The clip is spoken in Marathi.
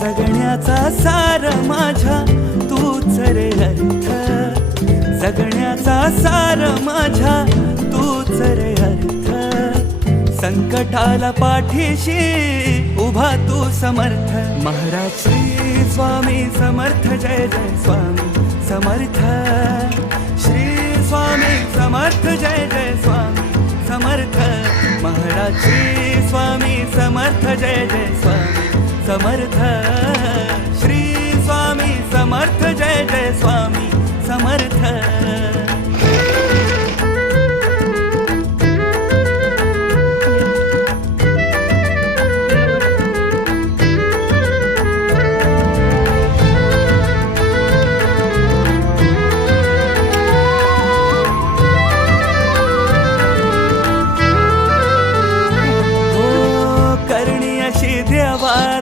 जगण्याचा सार माझ्या तूच रे अर्थ, जगण्याचा सार माझ्या तूच रे अर्थ, संकटाला पाठीशी उभा तू समर्थ। महाराज श्री स्वामी समर्थ, जय जय स्वामी समर्थ, श्री स्वामी समर्थ, जय जय स्वामी समर्थ। महाराज श्री स्वामी समर्थ, जय जय स्वामी समर्थ।